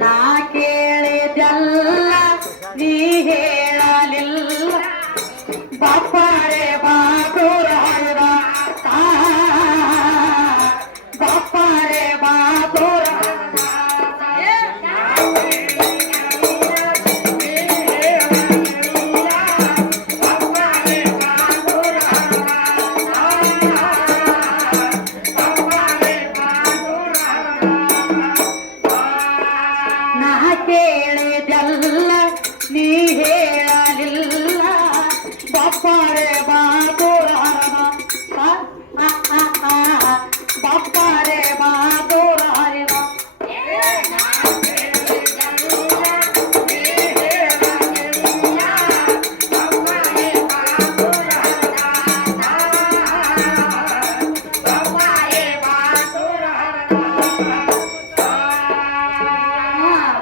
ನಾ ಕೇಳಿದೆಲ್ಲ ನೀ ಹೇಳಲಿಲ್ಲ ಬಾಪಾರೆ ಬಾದೂರ ಬಾಪಾರೆ ಬಾದೂರ ನಾ ಕೇಳಿದೆಲ್ಲ ನೀ ಹೇಳಲಿಲ್ಲ ಬಾಪಾರೆ ಬಾದೂರ ಬಾಪಾರೆ ಬಾದೂರ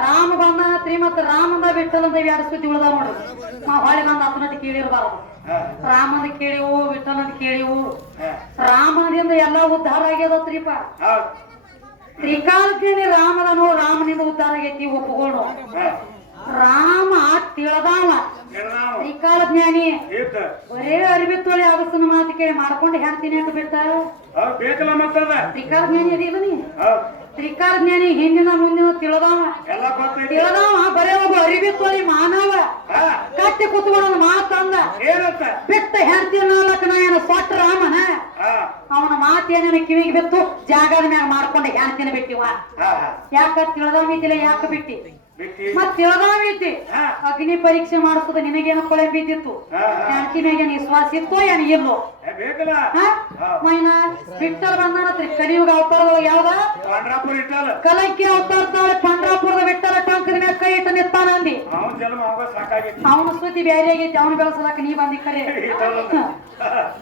ರಾಮ ಬಂದನತ್ರಿ ಮತ್ತ ರಾಮಂದ ವಿಠಲಂದ ಎರಡು ಸುದ್ದಿ ಉಳ್ದ ನೋಡ್ರಿ ನಾವ್ ಹೊಳೆ ಬಂದ ಅಪ್ಪನಟ್ಟು ಕೇಳಿರ್ಬಾರ್ದು ರಾಮಂದ ಕೇಳಿವು ವಿಠಲಂದ ಕೇಳಿವು ರಾಮನಿಂದ ಎಲ್ಲಾ ಉದ್ಧಾರ ಆಗ್ಯದತ್ರಿಪ ತ್ರಿಕಾಲಕ್ಕೆ ರಾಮದನು ರಾಮನಿಂದ ಉದ್ಧಾರ ಆಗೈತಿ ಒಪ್ಪುಗೋಣ ರಾಮ ತಿಳದಾವ ತ್ರಿಕಾಲ ಜ್ಞಾನಿ ಬರೇ ಅರಿವಿ ತೊಳೆ ಆಗಸನ ಮಾತು ಕೇಳಿ ಮಾಡ್ಕೊಂಡು ಹೆಣ್ತೀನಿ ಅಂತ ಬಿಟ್ಟ ತ್ರಿಕಾಲ ಜ್ಞಾನಿ ಅದಿಲ್ಲ ನೀ ತ್ರಿಕಾಲ ಜ್ಞಾನಿ ಹಿಂದಿನ ಮುಂದಿನ ತಿಳದಾವ ಬರೇ ಒಬ್ಬ ಅರಿವಿ ತೊಳಿ ಮಾನವ ಕಟ್ಟಿ ಕುತ್ಕೊಳ್ಳೋದು ಮಾತಂದ ಬಿಟ್ಟ ಹೆಣ್ತಿ ನಾಲ್ಕ ನಾಯನ ಸೊಟ್ಟ ರಾಮನ ಅವನ ಮಾತೇನ ಕಿವಿಗೆ ಬಿತ್ತು ಜಾಗದ ಮ್ಯಾಗ ಮಾಡ್ಕೊಂಡು ಹೆಣ್ತಿನ ಬಿಟ್ಟಿವ ಯಾಕ ತಿಳದಾವ ಇದ್ದಿಲ್ಲ ಯಾಕ ಬಿಟ್ಟಿ ಮತ್ ತಿಳದಾವೈತಿ ಅಗ್ನಿ ಪರೀಕ್ಷೆ ಮಾಡಿಸೋದು ನಿನಗೇನು ಕೊಳೆ ಬಿದ್ದಿತ್ತು ಹೆಣ್ತಿ ಮ್ಯಾಗ ವಿಶ್ವಾಸ ಇತ್ತೋ ಏನ್ ಇಲ್ಲೋ ಮೈನ ವಿಠಲ್ ಬಂದಾನತ್ರಿ ಕಲಿಯುಗ ಅವತಾರದೊಳಗ ಯಾವ್ದ ಕಲಂಕಿ ಅವತಾರದೊಳಗ ಪಂಡ್ರಾಪುರದ ವಿಠಲ ಟಂಕದ ಮ್ಯಾಗ ಕೈ ಇಟ್ಟು ನಿತ್ತಾನ ಅಂದಿ ಅವನ ಸುದ್ದಿ ಬ್ಯಾರೆ ಆಗೈತಿ ಅವನು ಬೆಳೆಸಲಾಕ ನೀ ಬಂದಿ ಕರೆ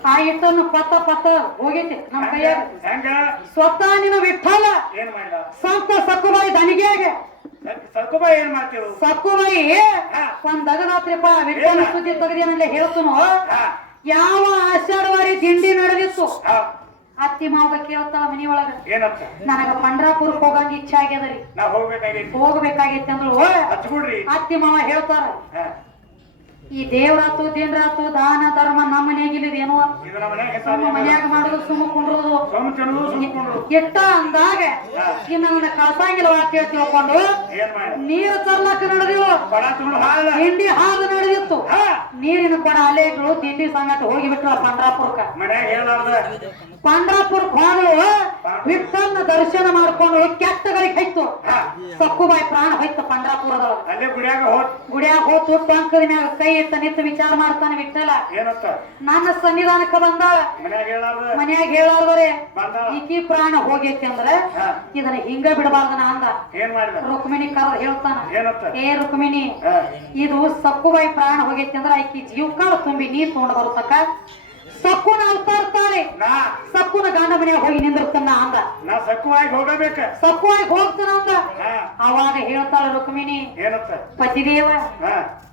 ಆ ಇಟ್ಟನ್ನು ಪತ್ತ ಹೋಗೈತಿ ನಮ್ ಕೈಯಾಗ ಸ್ವತಃ ನಿನ್ನ ವಿಠಲ ಸಂತ ಸಕ್ಕುಬಾಯಿ ದನಿಗೆಯಾಗ ಸಕ್ಕುಬಾಯಿ ಏನ್ ಮಾಡ್ತೀವಿ ಸಕ್ಕುಬಾಯಿ ಒಂದ್ ದಗದಾತ್ರಿಪ್ಪ ವಿಠಲ ಸುದ್ದಿ ತೆಗೆದೇನಲ್ಲೇ ಹೇಳ್ತನು ಯಾವ ಆಷಾಢವಾರಿ ತಿಂಡಿ ನಡೆದಿತ್ತು ಅತ್ತಿ ಮಾವ ಕೇಳ್ತಾಳ ಮನಿಯೊಳಗ ಏನಂತ ನನಗ ಪಂಡ್ರಾಪುರಕ್ಕೆ ಹೋಗಂಗ ಇಚ್ಛೆ ಆಗ್ಯದರಿ ಹೋಗ್ಬೇಕಾಗೈತಿ ಅಂದ್ರು ಅತ್ತಿ ಮಾವ ಹೇಳ್ತಾರ ಈ ದೇವ್ರಾತು ದಿನರಾತು ದಾನ ಧರ್ಮ ನಮ್ಮ ಮನೆಯಾಗಿಲ್ಲಿದೇನು ನಮ್ಮ ಮನ್ಯಾಗ ಮಾಡೋದು ಸುಮ್ಮ ಕುಂಡ್ರೋದು ಎಟ್ಟ ಅಂದಾಗ ಇನ್ನ ನನ್ನ ಕಳ್ಸಂಗಿಲ್ಲ ಅಂತ ತಿಳ್ಕೊಂಡು ನೀರು ತರ್ಲಕ್ಕ ನಡೆದಿಲ್ಲ ತಿಂಡಿ ಹಾಲು ನಡೆದಿತ್ತು ನೀರಿನ ಕೊಡ ಅಲ್ಲೇ ಇಟ್ರು ತಿಂಡಿ ಸಂಗಟ ಹೋಗಿಬಿಟ್ರು ಪಂಡ್ರಾಪುರಕ್ಕ ಪಂಡ್ರಾಪುರಕ್ಕೆ ಹೋದ್ರು ವಿಠಲ್ನ ದರ್ಶನ ಮಾಡ್ಕೊಂಡು ಕೆಟ್ಟಗಳಿಗೆ ಹೋಯ್ತು ಸಕ್ಕುಬಾಯಿ ಪ್ರಾಣ ಹೋಯ್ತು ಪಂಡ್ರಾಪುರದೊಳಗ ಗುಡಿಯಾಗ ಹೋತು ಟಂಕದ ಮ್ಯಾಗ ಕೈ ಇಟ್ಟ ನಿಂತು ವಿಚಾರ ಮಾಡ್ತಾನೆ ವಿಠಲ ನನ್ನ ಸನ್ನಿಧಾನಕ್ಕ ಬಂದಾಳ ಮನ್ಯಾಗ ಹೇಳಾರ್ದರೆ ಈಕಿ ಪ್ರಾಣ ಹೋಗೈತಿ ಅಂದ್ರೆ ಇದನ್ನ ಹಿಂಗ ಬಿಡಬಾರ್ದನ ಅಂದ ರುಕ್ಮಿಣಿ ಕರ ಹೇಳ್ತಾನ ಏ ರುಕ್ಮಿಣಿ ಇದು ಸಕ್ಕುಬಾಯಿ ಪ್ರಾಣ ಹೋಗೈತಿ ಅಂದ್ರ ಆಕಿ ಜೀವಕಾಳ ತುಂಬಿ ನೀರ್ ತಗೊಂಡು ಬರುತ್ತಕ್ಕ ಸಕ್ಕುನ ಅಳ್ತಾರ್ತಾಳೆ ಸಕ್ಕುನ ಗಂಡ ಮನೆಯಾಗ ಹೋಗಿ ನಿಂದಿರ್ತಾನ ಅಂದ ಸಕ್ಕುವಾಗಿ ಹೋಗ್ತಾನ ಅಂದ ಅವಾಗ ಹೇಳ್ತಾಳ ರುಕ್ಮಿಣಿ ಪತಿದೇವ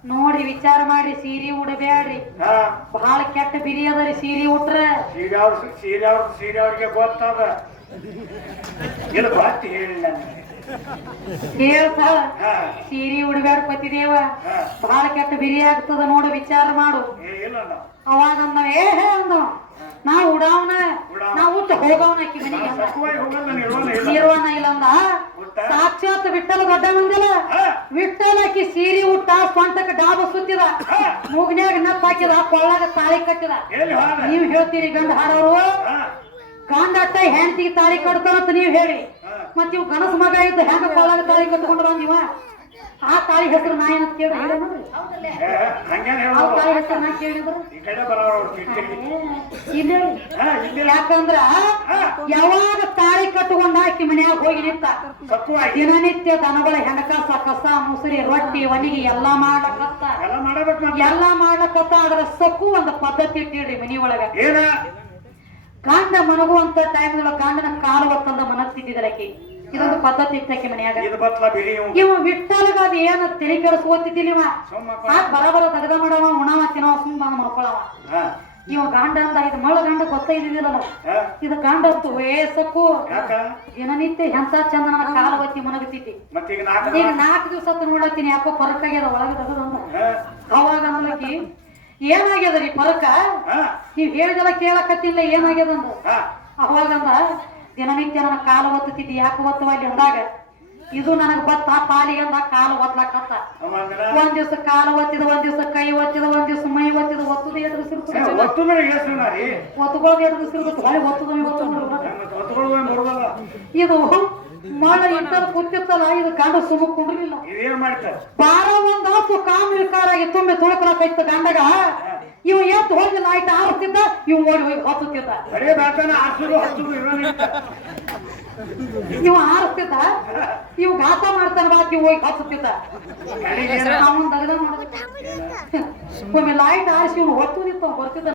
ನೋಡಿ ವಿಚಾರ ಮಾಡಿ ಸೀರೆ ಉಡಬೇಡ್ರಿ ಬಹಳ ಕೆಟ್ಟ ಬಿರಿ ಅದರಿ ಸೀರೆ ಉಟ್ರ ಸೀರೆ ಅವ್ರಿಗೆ ಗೊತ್ತದ ಹೇಳ್ತಾಳ ಸೀರೆ ಉಡಬೇಡ ಪತಿದೇವ ಬಹಳ ಕೆಟ್ಟ ಬಿರಿ ಆಗ್ತದ ನೋಡು ವಿಚಾರ ಮಾಡು ಅವಾಗ ಅಂದ ಅಂದ ನಾ ಉಡಾವನ ನಾ ಉಟ್ಟ ಹೋಗವನ ಅಕ್ಕಿ ಮನೆಗೆ ನಿರ್ವಾಣ ಇಲ್ಲಂದ ಸಾಕ್ಷಾತ್ ವಿಠಲ ಗಡ್ಡ ಬಂದಿಲ್ಲ ವಿಠಲ ಅಕ್ಕಿ ಸೀರೆ ಉಟ್ಟ ಸ್ವಂತಕ್ಕೆ ಡಾಬ ಸುತ್ತಿದ ಮೂಗ್ನ್ಯಾಗ ನಪ್ಪ ಹಾಕಿದ ಕೊಳ್ಳಾಗ ತಾಳಿ ಕಟ್ಟಿದ ನೀವ್ ಹೇಳ್ತೀರಿ ಗಂಡ ಹಾಡೋರು ಗಂಡ ಅಟ್ಟ ಹೆಂಡತಿಗೆ ತಾಳಿ ಕಟ್ತಾರಂತ ನೀವ್ ಹೇಳಿ ಮತ್ ಇವ್ ಗನಸ ಮಗ ಇದ್ದು ಹೆಂಗ ಕೊಳ್ಳಾಗ ತಾಳಿ ಕಟ್ಕೊಂಡು ಬಂದಿವ ಆ ತಾಳಿ ಹೆಸರು ನಾ ಏನಂತ ಕೇಳಿದ್ರೆ ತಾಳಿ ಹೆಸರು ನಾ ಕೇಳಿದ್ರು ಯಾಕಂದ್ರ ಯಾವಾಗ ತಾಳಿ ಕಟ್ಟುಕೊಂಡ ಆಕಿ ಮನ್ಯಾಗ ಹೋಗಿ ನಿಂತ ದಿನನಿತ್ಯ ದನಗಳ ಹೆಣಕಾಸ ಕಸ ಮುಸುರಿ ರೊಟ್ಟಿ ಒಣಗಿ ಎಲ್ಲಾ ಮಾಡ್ಲಕತ್ತ ಅದ್ರ ಸೊಕ್ಕು ಒಂದು ಪದ್ಧತಿ ಇಟ್ಟಿಡ್ರಿ ಮನಿ ಒಳಗ ಗಂಡ ಮನಗುವಂತ ಟೈಮ್ದೊಳಗ ಗಂಡನ ಕಾಲು ಒತ್ತಂದ ಮನಸ್ತಿದ್ದಿದ್ರಕಿ ಇದೊಂದು ಪದ್ಧತಿ ಇತ್ತಕ್ಕೆ ಮನ್ಯಾಗ ಇವ ವಿಠಲಗ ಅದ ಏನ ತಲೆ ಕೆಡಿಸ್ಕೋತಿದ್ದಿಲ್ಲ ಇವ ಬರಬರ ತಗದ ಮಾಡವ ಉಣವ ತಿನ್ನವ ಸುಮ್ಮ ಮನ್ಕೊಳವ ಇವ ಗಂಡ ಅಂದ ಇದು ಮಳ ಗಂಡ ಗೊತ್ತೈದಿಲ್ಲ ಇದು ಗಂಡ ಹೊತ್ತು ವಯಸ್ಸಕ್ಕೂ ಯಾಕ ದಿನನಿತ್ಯ ಎಂತ ಚಂದ ನನ್ನ ಕಾಲ ಒತ್ತಿ ಮನಗತೈತಿ ಮತ್ತೀಗ ಈಗ 4 ದಿವಸ ನೋಡತ್ತೀನಿ ಯಾಕೋ ಪರಕ್ ಆಗ್ಯದ ಒಳಗದಂದ ಅವಾಗ ಅಂದ್ಲಕ್ಕಿ ಏನಾಗ್ಯದ ರೀ ಪರಕ ನೀವ್ ಹೇಳಿದೆಲ್ಲ ಕೇಳಕತ್ತಿಲ್ಲ ಏನಾಗ್ಯದ ಅಂದ ಅವಾಗಂದ ದಿನನಿತ್ಯ ನನ್ನ ಕಾಲ ಒತ್ತತಿದ್ದಿ ಯಾಕೆ ಒತ್ತುವ ಅಲ್ಲಿ ಅಂದಾಗ ಇದು ನನಗ್ ಬತ್ತ ಪಾಲಿಗೆ ಅಂದ ಕಾಲ ಒತ್ಲಾಕತ್ತ ಒಂದ್ ದಿವ್ಸ ಕಾಲ ಒತ್ತಿದ ಒಂದ್ ದಿವ್ಸ ಕೈ ಒತ್ತಿದ ಒಂದ್ ದಿವ್ಸ ಮೈ ಒತ್ತಿದ ಒತ್ತದ ಒತ್ತುಗಳದ ಎದುರಿಸಿರ್ಬೇಕು ಹೊಳೆ ಇದು ಮಳ ಇಟ್ಟದ ಕೂತಿತ್ತಲ್ಲ ಇದು ಗಂಡ ಸುಮ್ಮ ಕುಂಡ್ರಿಲ್ಲ ಬಾರ ಒಂದ್ ಆಸು ಕಾಮ ವಿಕಾರಾಗಿ ತುಂಬಿ ತುಳುಕಲಾಕೈತ ಗಂಡಗ ಇವ್ ಎದ್ದು ಹೋಗಿ ಲೈಟ್ ಆರಿಸ್ತಿದ್ದ ಇವ್ ಓಡಿ ಹೋಗಿ ಹೊತ್ತುತ್ತಿದ್ದ ಇವ್ ಆರಿಸ್ತಿದ್ದ ಇವ್ ಘಾತ ಮಾಡ್ತಾನ ಬಾಕಿ ಹೋಗಿ ಹತ್ತುತ್ತಿದ್ದ ಅವನ್ ದಗದ ನೋಡ ಒಮ್ಮೆ ಲೈಟ್ ಆರಿಸಿ ಇವ್ನು ಹೊತ್ತುದಿತ್ತ ಬರ್ತಿದ್ದ